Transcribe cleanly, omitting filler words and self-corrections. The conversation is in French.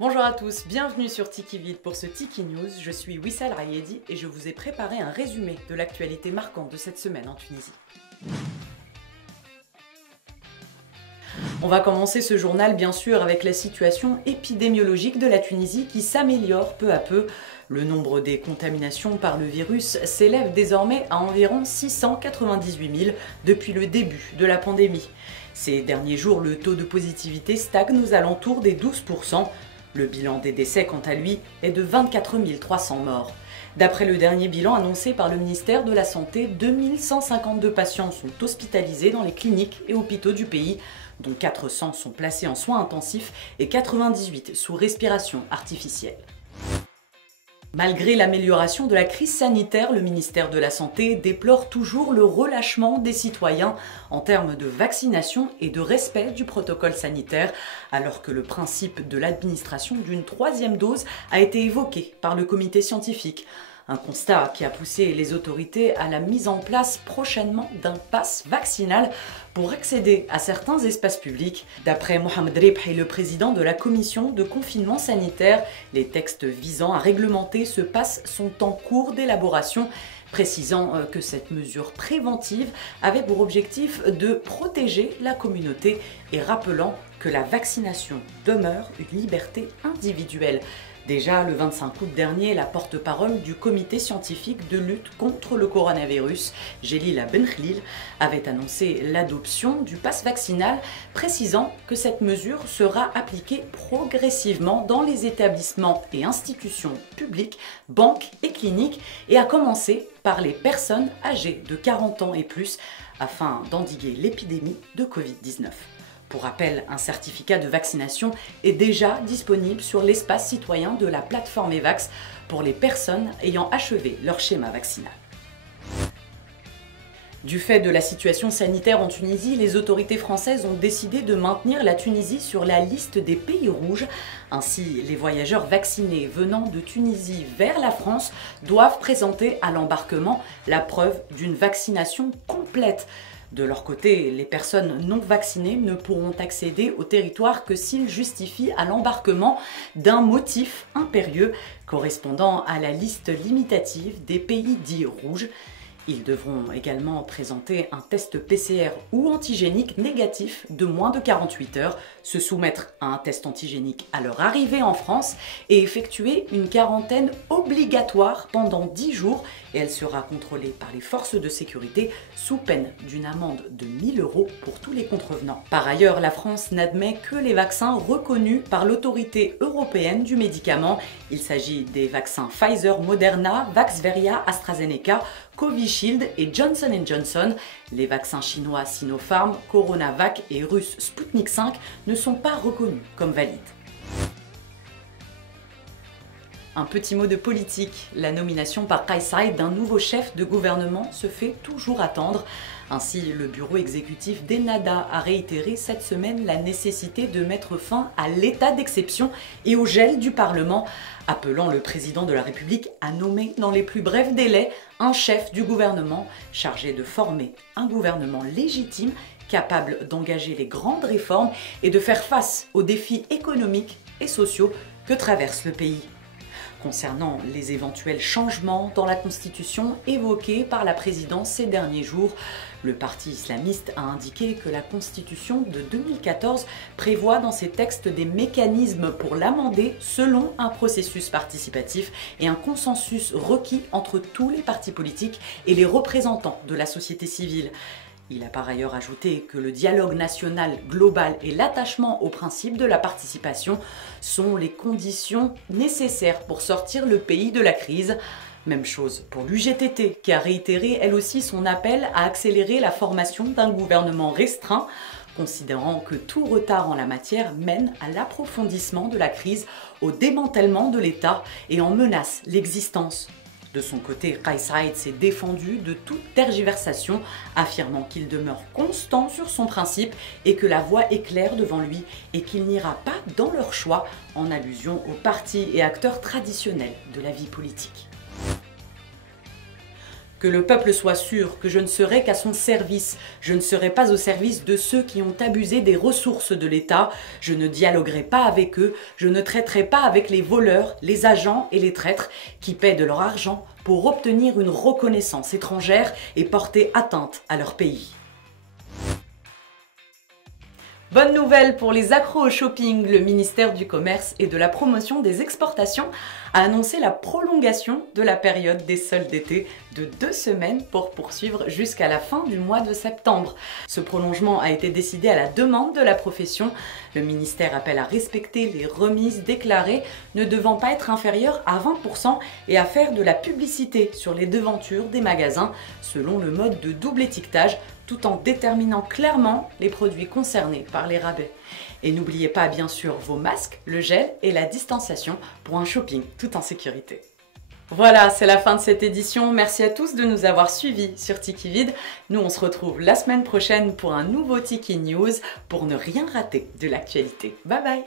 Bonjour à tous, bienvenue sur Tiki Vite pour ce Tiki News. Je suis Wissal Rayedi et je vous ai préparé un résumé de l'actualité marquante de cette semaine en Tunisie. On va commencer ce journal bien sûr avec la situation épidémiologique de la Tunisie qui s'améliore peu à peu. Le nombre des contaminations par le virus s'élève désormais à environ 698 000 depuis le début de la pandémie. Ces derniers jours, le taux de positivité stagne aux alentours des 12%. Le bilan des décès, quant à lui, est de 24 300 morts. D'après le dernier bilan annoncé par le ministère de la Santé, 2152 patients sont hospitalisés dans les cliniques et hôpitaux du pays, dont 400 sont placés en soins intensifs et 98 sous respiration artificielle. Malgré l'amélioration de la crise sanitaire, le ministère de la Santé déplore toujours le relâchement des citoyens en termes de vaccination et de respect du protocole sanitaire, alors que le principe de l'administration d'une troisième dose a été évoqué par le comité scientifique. Un constat qui a poussé les autorités à la mise en place prochainement d'un pass vaccinal pour accéder à certains espaces publics. D'après Mohamed Ribhi, le président de la commission de confinement sanitaire, les textes visant à réglementer ce pass sont en cours d'élaboration, précisant que cette mesure préventive avait pour objectif de protéger la communauté et rappelant que la vaccination demeure une liberté individuelle. Déjà, le 25 août dernier, la porte-parole du comité scientifique de lutte contre le coronavirus, Jelila Benkhlil, avait annoncé l'adoption du pass vaccinal, précisant que cette mesure sera appliquée progressivement dans les établissements et institutions publiques, banques et cliniques, et à commencer par les personnes âgées de 40 ans et plus, afin d'endiguer l'épidémie de Covid-19. Pour rappel, un certificat de vaccination est déjà disponible sur l'espace citoyen de la plateforme Evax pour les personnes ayant achevé leur schéma vaccinal. Du fait de la situation sanitaire en Tunisie, les autorités françaises ont décidé de maintenir la Tunisie sur la liste des pays rouges. Ainsi, les voyageurs vaccinés venant de Tunisie vers la France doivent présenter à l'embarquement la preuve d'une vaccination complète. De leur côté, les personnes non vaccinées ne pourront accéder au territoire que s'ils justifient à l'embarquement d'un motif impérieux correspondant à la liste limitative des pays dits rouges. Ils devront également présenter un test PCR ou antigénique négatif de moins de 48 heures, se soumettre à un test antigénique à leur arrivée en France et effectuer une quarantaine obligatoire pendant 10 jours, et elle sera contrôlée par les forces de sécurité sous peine d'une amende de 1 000 € pour tous les contrevenants. Par ailleurs, la France n'admet que les vaccins reconnus par l'autorité européenne du médicament. Il s'agit des vaccins Pfizer, Moderna, Vaxzevria, AstraZeneca, Covishield et Johnson & Johnson. Les vaccins chinois Sinopharm, Coronavac et russes Sputnik V ne sont pas reconnus comme valides. Un petit mot de politique. La nomination par Kais Saied d'un nouveau chef de gouvernement se fait toujours attendre. Ainsi, le bureau exécutif d'Ennahda a réitéré cette semaine la nécessité de mettre fin à l'état d'exception et au gel du Parlement, appelant le président de la République à nommer dans les plus brefs délais un chef du gouvernement chargé de former un gouvernement légitime capable d'engager les grandes réformes et de faire face aux défis économiques et sociaux que traverse le pays. Concernant les éventuels changements dans la Constitution évoqués par la présidence ces derniers jours, le parti islamiste a indiqué que la Constitution de 2014 prévoit dans ses textes des mécanismes pour l'amender selon un processus participatif et un consensus requis entre tous les partis politiques et les représentants de la société civile. Il a par ailleurs ajouté que le dialogue national global et l'attachement au principe de la participation sont les conditions nécessaires pour sortir le pays de la crise. Même chose pour l'UGTT, qui a réitéré elle aussi son appel à accélérer la formation d'un gouvernement restreint, considérant que tout retard en la matière mène à l'approfondissement de la crise, au démantèlement de l'État et en menace l'existence. De son côté, Kais Saied s'est défendu de toute tergiversation, affirmant qu'il demeure constant sur son principe et que la voie est claire devant lui et qu'il n'ira pas dans leur choix, en allusion aux partis et acteurs traditionnels de la vie politique. Que le peuple soit sûr que je ne serai qu'à son service. Je ne serai pas au service de ceux qui ont abusé des ressources de l'État. Je ne dialoguerai pas avec eux. Je ne traiterai pas avec les voleurs, les agents et les traîtres qui paient de leur argent pour obtenir une reconnaissance étrangère et porter atteinte à leur pays. Bonne nouvelle pour les accros au shopping, le ministère du Commerce et de la Promotion des Exportations a annoncé la prolongation de la période des soldes d'été de 2 semaines pour poursuivre jusqu'à la fin du mois de septembre. Ce prolongement a été décidé à la demande de la profession. Le ministère appelle à respecter les remises déclarées ne devant pas être inférieures à 20% et à faire de la publicité sur les devantures des magasins selon le mode de double étiquetage, tout en déterminant clairement les produits concernés par les rabais. Et n'oubliez pas bien sûr vos masques, le gel et la distanciation pour un shopping tout en sécurité. Voilà, c'est la fin de cette édition. Merci à tous de nous avoir suivis sur Tikivid. Nous, on se retrouve la semaine prochaine pour un nouveau Tiki News pour ne rien rater de l'actualité. Bye bye!